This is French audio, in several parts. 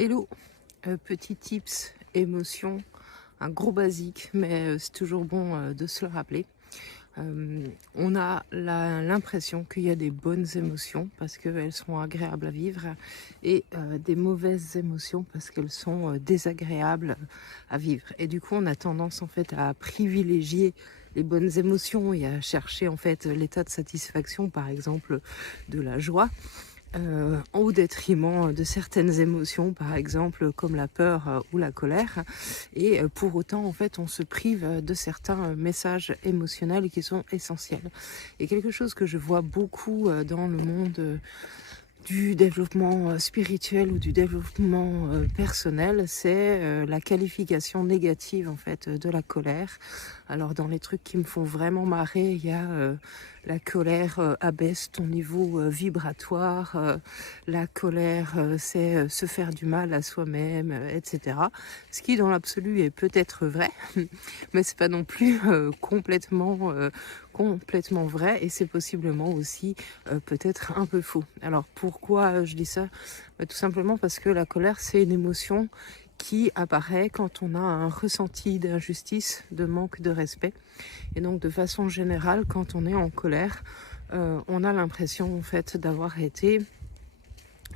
Hello, petit tips émotion, un gros basique, mais c'est toujours bon de se le rappeler. On a l'impression qu'il y a des bonnes émotions parce qu'elles sont agréables à vivre et des mauvaises émotions parce qu'elles sont désagréables à vivre. Et du coup, on a tendance en fait à privilégier les bonnes émotions et à chercher en fait l'état de satisfaction, par exemple de la joie. Au détriment de certaines émotions, par exemple comme la peur ou la colère. Et pour autant, en fait, on se prive de certains messages émotionnels qui sont essentiels. Et quelque chose que je vois beaucoup dans le monde du développement spirituel ou du développement personnel, c'est la qualification négative en fait de la colère. Alors dans les trucs qui me font vraiment marrer, il y a la colère abaisse ton niveau vibratoire, la colère c'est se faire du mal à soi-même, etc. Ce qui dans l'absolu est peut-être vrai, mais c'est pas non plus complètement vrai, et c'est possiblement aussi peut-être un peu faux. Alors pourquoi je dis ça? Tout simplement parce que la colère, c'est une émotion qui apparaît quand on a un ressenti d'injustice, de manque de respect. Et donc de façon générale, quand on est en colère, on a l'impression en fait d'avoir été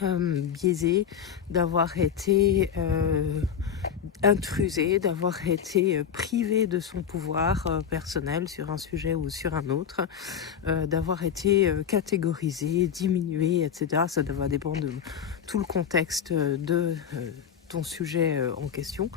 biaisé, d'avoir été intrusé, d'avoir été privé de son pouvoir personnel sur un sujet ou sur un autre, d'avoir été catégorisé, diminué, etc. Ça va dépendre de tout le contexte de ton sujet en question.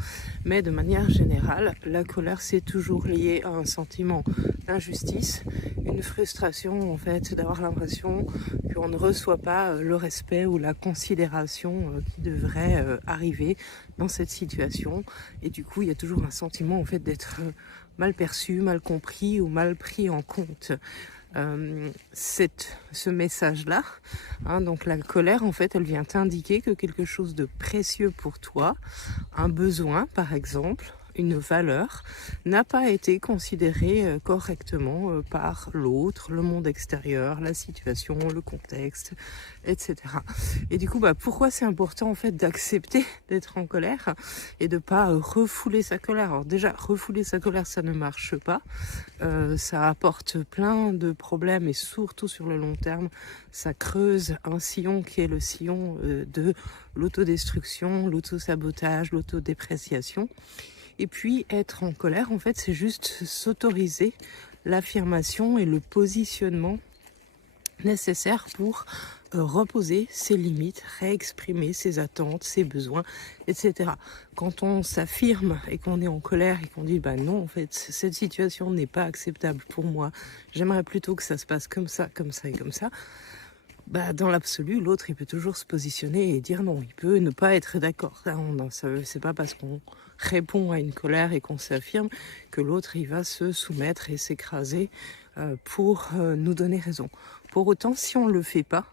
Mais de manière générale, la colère, c'est toujours lié à un sentiment d'injustice, une frustration en fait, d'avoir l'impression qu'on ne reçoit pas le respect ou la considération qui devrait arriver dans cette situation. Et du coup, il y a toujours un sentiment en fait d'être mal perçu, mal compris ou mal pris en compte. Ce message-là, donc la colère, en fait, elle vient t'indiquer que quelque chose de précieux pour toi, un besoin par exemple, une valeur, n'a pas été considéré correctement par l'autre, le monde extérieur, la situation, le contexte, etc. Et du coup, pourquoi c'est important en fait d'accepter d'être en colère et de pas refouler sa colère? Alors déjà, refouler sa colère, ça ne marche pas. Ça apporte plein de problèmes et surtout sur le long terme, ça creuse un sillon qui est le sillon de l'autodestruction, l'autosabotage, l'autodépréciation. Et puis être en colère, en fait, c'est juste s'autoriser l'affirmation et le positionnement nécessaire pour reposer ses limites, réexprimer ses attentes, ses besoins, etc. Quand on s'affirme et qu'on est en colère et qu'on dit non, en fait, cette situation n'est pas acceptable pour moi, j'aimerais plutôt que ça se passe comme ça, comme ça et comme ça, dans l'absolu, l'autre, il peut toujours se positionner et dire non. Il peut ne pas être d'accord. C'est pas parce qu'on répond à une colère et qu'on s'affirme que l'autre, il va se soumettre et s'écraser pour nous donner raison. Pour autant, si on le fait pas,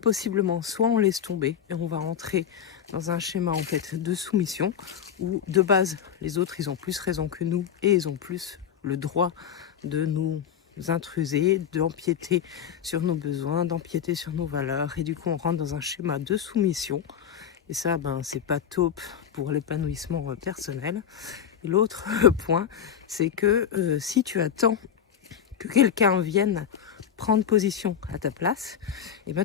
possiblement, soit on laisse tomber et on va entrer dans un schéma en fait de soumission où de base, les autres, ils ont plus raison que nous et ils ont plus le droit de nous intruser, d'empiéter sur nos besoins, d'empiéter sur nos valeurs, et du coup on rentre dans un schéma de soumission, et ça c'est pas top pour l'épanouissement personnel. Et l'autre point, c'est que si tu attends que quelqu'un vienne prendre position à ta place,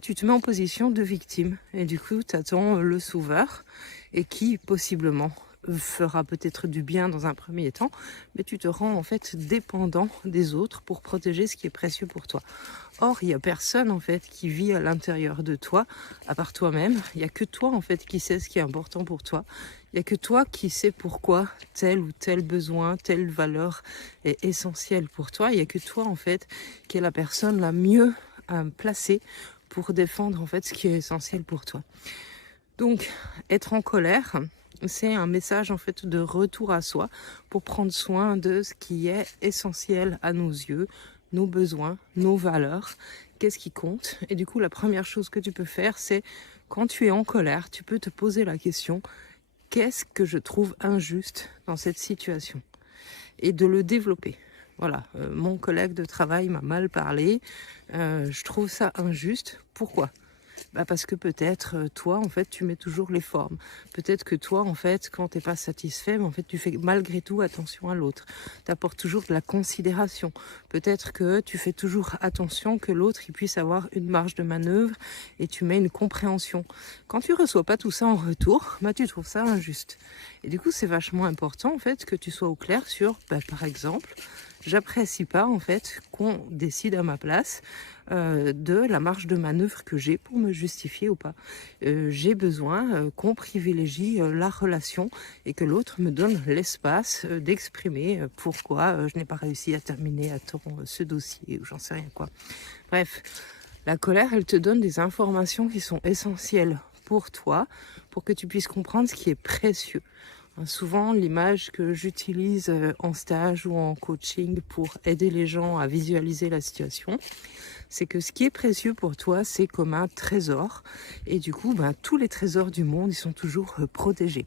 tu te mets en position de victime, et du coup tu attends le sauveur, et qui possiblement fera peut-être du bien dans un premier temps, mais tu te rends en fait dépendant des autres pour protéger ce qui est précieux pour toi. Or, il n'y a personne en fait qui vit à l'intérieur de toi, à part toi-même. Il n'y a que toi en fait qui sais ce qui est important pour toi. Il n'y a que toi qui sais pourquoi tel ou tel besoin, telle valeur est essentielle pour toi. Il n'y a que toi en fait qui est la personne la mieux placée pour défendre en fait ce qui est essentiel pour toi. Donc, être en colère, c'est un message en fait de retour à soi pour prendre soin de ce qui est essentiel à nos yeux, nos besoins, nos valeurs, qu'est-ce qui compte. Et du coup, la première chose que tu peux faire, c'est quand tu es en colère, tu peux te poser la question, qu'est-ce que je trouve injuste dans cette situation? Et de le développer. Voilà, mon collègue de travail m'a mal parlé, je trouve ça injuste. Pourquoi? Parce que peut-être toi en fait tu mets toujours les formes. Peut-être que toi en fait quand t'es pas satisfait, en fait tu fais malgré tout attention à l'autre. Tu apportes toujours de la considération. Peut-être que tu fais toujours attention que l'autre il puisse avoir une marge de manœuvre et tu mets une compréhension. Quand tu reçois pas tout ça en retour, tu trouves ça injuste. Et du coup c'est vachement important en fait que tu sois au clair sur par exemple, j'apprécie pas en fait qu'on décide à ma place de la marge de manœuvre que j'ai pour me justifier ou pas. J'ai besoin qu'on privilégie la relation et que l'autre me donne l'espace d'exprimer pourquoi je n'ai pas réussi à terminer à temps ce dossier ou j'en sais rien quoi. Bref, la colère, elle te donne des informations qui sont essentielles pour toi, pour que tu puisses comprendre ce qui est précieux. Souvent, l'image que j'utilise en stage ou en coaching pour aider les gens à visualiser la situation, c'est que ce qui est précieux pour toi, c'est comme un trésor. Et du coup, tous les trésors du monde, ils sont toujours protégés.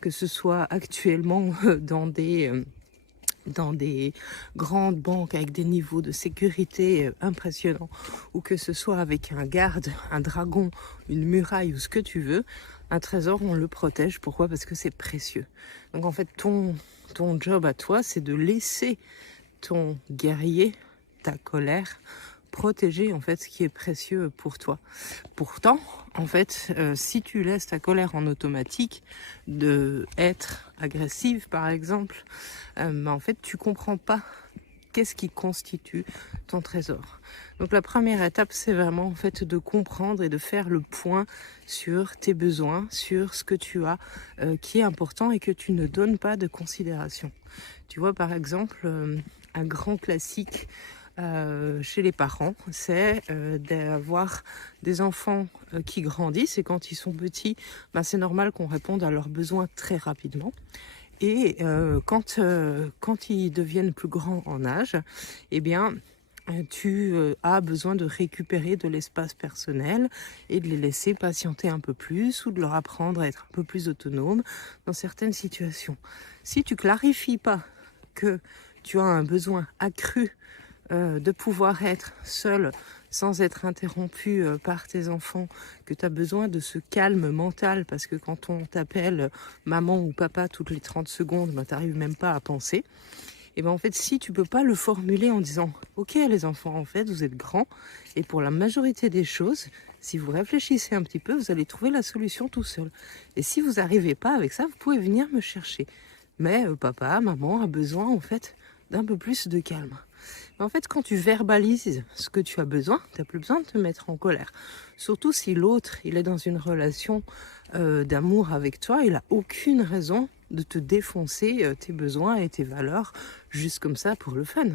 Que ce soit actuellement dans des grandes banques avec des niveaux de sécurité impressionnants, ou que ce soit avec un garde, un dragon, une muraille ou ce que tu veux, un trésor, on le protège. Pourquoi ? Parce que c'est précieux. Donc en fait, ton job à toi, c'est de laisser ton guerrier, ta colère, protéger en fait ce qui est précieux pour toi. Pourtant, en fait, si tu laisses ta colère en automatique de être agressive par exemple, en fait tu comprends pas qu'est-ce qui constitue ton trésor. Donc la première étape, c'est vraiment en fait de comprendre et de faire le point sur tes besoins, sur ce que tu as qui est important et que tu ne donnes pas de considération. Tu vois par exemple un grand classique chez les parents, c'est d'avoir des enfants qui grandissent et quand ils sont petits, c'est normal qu'on réponde à leurs besoins très rapidement. Et quand ils deviennent plus grands en âge, eh bien, tu as besoin de récupérer de l'espace personnel et de les laisser patienter un peu plus ou de leur apprendre à être un peu plus autonomes dans certaines situations. Si tu clarifies pas que tu as un besoin accru de pouvoir être seul sans être interrompu par tes enfants, que tu as besoin de ce calme mental parce que quand on t'appelle maman ou papa toutes les 30 secondes, tu n'arrives même pas à penser. Et en fait, si tu peux pas le formuler en disant « Ok les enfants, en fait, vous êtes grands et pour la majorité des choses, si vous réfléchissez un petit peu, vous allez trouver la solution tout seul. Et si vous n'arrivez pas avec ça, vous pouvez venir me chercher. Mais papa, maman a besoin en fait d'un peu plus de calme. » En fait, quand tu verbalises ce que tu as besoin, tu n'as plus besoin de te mettre en colère. Surtout si l'autre, il est dans une relation d'amour avec toi, il n'a aucune raison de te défoncer tes besoins et tes valeurs juste comme ça pour le fun.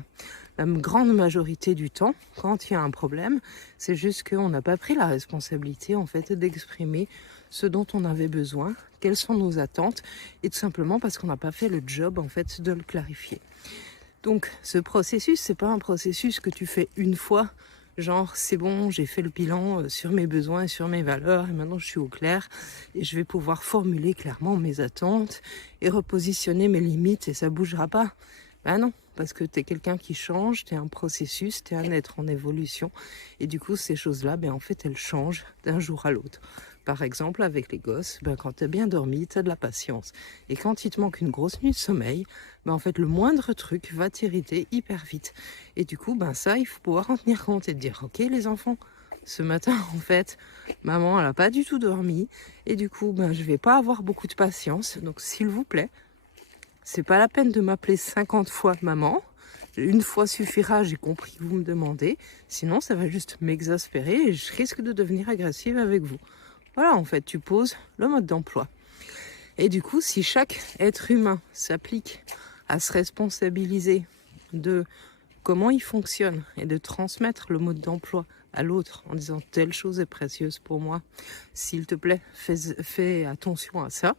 La grande majorité du temps, quand il y a un problème, c'est juste qu'on n'a pas pris la responsabilité en fait d'exprimer ce dont on avait besoin, quelles sont nos attentes, et tout simplement parce qu'on n'a pas fait le job en fait de le clarifier. Donc ce processus, c'est pas un processus que tu fais une fois, genre c'est bon, j'ai fait le bilan sur mes besoins et sur mes valeurs et maintenant je suis au clair et je vais pouvoir formuler clairement mes attentes et repositionner mes limites et ça bougera pas. Non, parce que tu es quelqu'un qui change, tu es un processus, tu es un être en évolution et du coup ces choses-là, en fait elles changent d'un jour à l'autre. Par exemple, avec les gosses, quand tu as bien dormi, tu as de la patience. Et quand il te manque une grosse nuit de sommeil, en fait, le moindre truc va t'irriter hyper vite. Et du coup, ça, il faut pouvoir en tenir compte et te dire, ok les enfants, ce matin, en fait, maman, elle n'a pas du tout dormi. Et du coup, je vais pas avoir beaucoup de patience. Donc, s'il vous plaît, c'est pas la peine de m'appeler 50 fois maman. Une fois suffira, j'ai compris que vous me demandez. Sinon, ça va juste m'exaspérer et je risque de devenir agressive avec vous. Voilà, en fait, tu poses le mode d'emploi. Et du coup, si chaque être humain s'applique à se responsabiliser de comment il fonctionne et de transmettre le mode d'emploi à l'autre en disant telle chose est précieuse pour moi, s'il te plaît, fais attention à ça,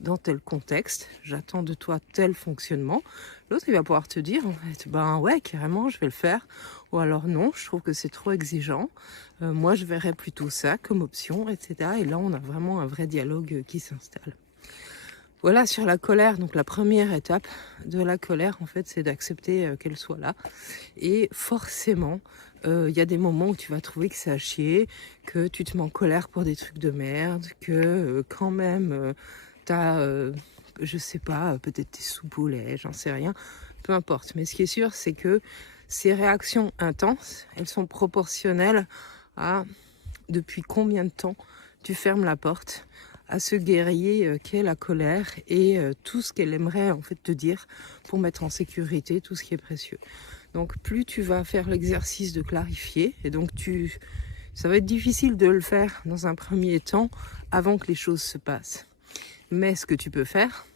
dans tel contexte, j'attends de toi tel fonctionnement. L'autre, il va pouvoir te dire, en fait, ouais, carrément, je vais le faire. Ou alors non, je trouve que c'est trop exigeant. Moi, je verrais plutôt ça comme option, etc. Et là, on a vraiment un vrai dialogue qui s'installe. Voilà sur la colère. Donc la première étape de la colère, en fait, c'est d'accepter qu'elle soit là. Et forcément, Il y a des moments où tu vas trouver que c'est à chier, que tu te mets en colère pour des trucs de merde, que quand même t'as, je sais pas, peut-être t'es sous boulet, j'en sais rien, peu importe. Mais ce qui est sûr, c'est que ces réactions intenses, elles sont proportionnelles à depuis combien de temps tu fermes la porte à ce guerrier qu'est la colère et tout ce qu'elle aimerait en fait te dire pour mettre en sécurité tout ce qui est précieux. Donc plus tu vas faire l'exercice de clarifier, et donc ça va être difficile de le faire dans un premier temps avant que les choses se passent. Mais ce que tu peux faire,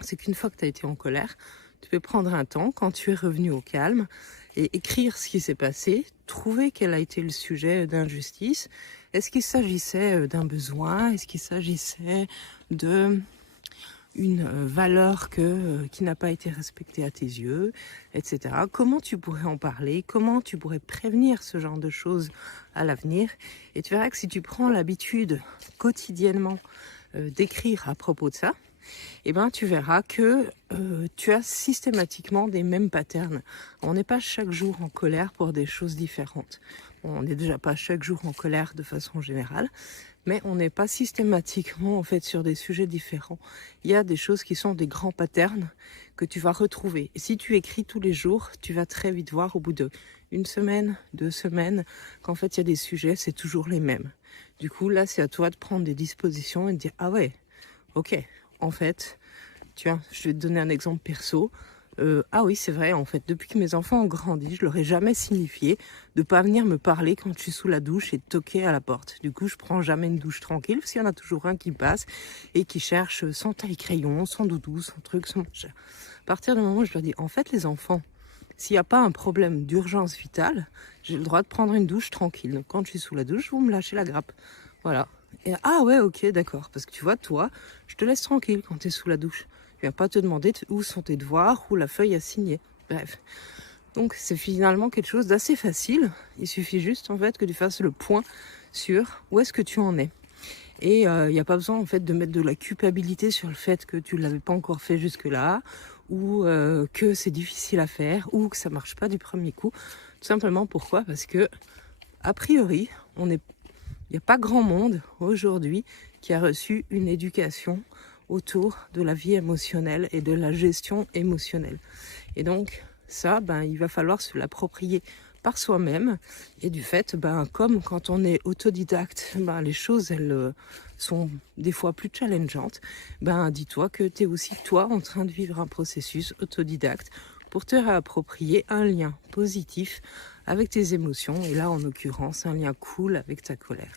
c'est qu'une fois que tu as été en colère, tu peux prendre un temps, quand tu es revenu au calme, et écrire ce qui s'est passé, trouver quel a été le sujet d'injustice. Est-ce qu'il s'agissait d'un besoin? Est-ce qu'il s'agissait d'une valeur qui n'a pas été respectée à tes yeux, etc. Comment tu pourrais en parler? Comment tu pourrais prévenir ce genre de choses à l'avenir? Et tu verras que si tu prends l'habitude quotidiennement d'écrire à propos de ça, eh ben, tu verras que tu as systématiquement des mêmes patterns. On n'est pas chaque jour en colère pour des choses différentes. On n'est déjà pas chaque jour en colère de façon générale, mais on n'est pas systématiquement en fait sur des sujets différents. Il y a des choses qui sont des grands patterns que tu vas retrouver. Et si tu écris tous les jours, tu vas très vite voir au bout de 1 semaine, 2 semaines, qu'en fait il y a des sujets, c'est toujours les mêmes. Du coup, là, c'est à toi de prendre des dispositions et de dire « Ah ouais, ok ». En fait, tiens, je vais te donner un exemple perso. Ah oui, c'est vrai, en fait, depuis que mes enfants ont grandi, je leur ai jamais signifié de pas venir me parler quand je suis sous la douche et de toquer à la porte. Du coup, je prends jamais une douche tranquille, parce qu'il y en a toujours un qui passe et qui cherche son taille-crayon, son doudou, son truc, son... À partir du moment où je leur dis, en fait, les enfants, s'il n'y a pas un problème d'urgence vitale, j'ai le droit de prendre une douche tranquille. Donc quand je suis sous la douche, vous me lâchez la grappe. Voilà. Et, ah ouais, ok, d'accord. Parce que tu vois, toi, je te laisse tranquille quand tu es sous la douche. Je viens pas te demander où sont tes devoirs, où la feuille à signer. Bref. Donc c'est finalement quelque chose d'assez facile. Il suffit juste en fait que tu fasses le point sur où est-ce que tu en es. Et il n'y a pas besoin en fait de mettre de la culpabilité sur le fait que tu ne l'avais pas encore fait jusque-là, ou que c'est difficile à faire, ou que ça marche pas du premier coup. Tout simplement pourquoi? Parce que a priori, il n'y a pas grand monde aujourd'hui qui a reçu une éducation autour de la vie émotionnelle et de la gestion émotionnelle. Et donc ça, il va falloir se l'approprier par soi-même. Et du fait, comme quand on est autodidacte, les choses elles sont des fois plus challengeantes. Dis-toi que tu es aussi toi en train de vivre un processus autodidacte pour te réapproprier un lien positif avec tes émotions, et là en l'occurrence un lien cool avec ta colère.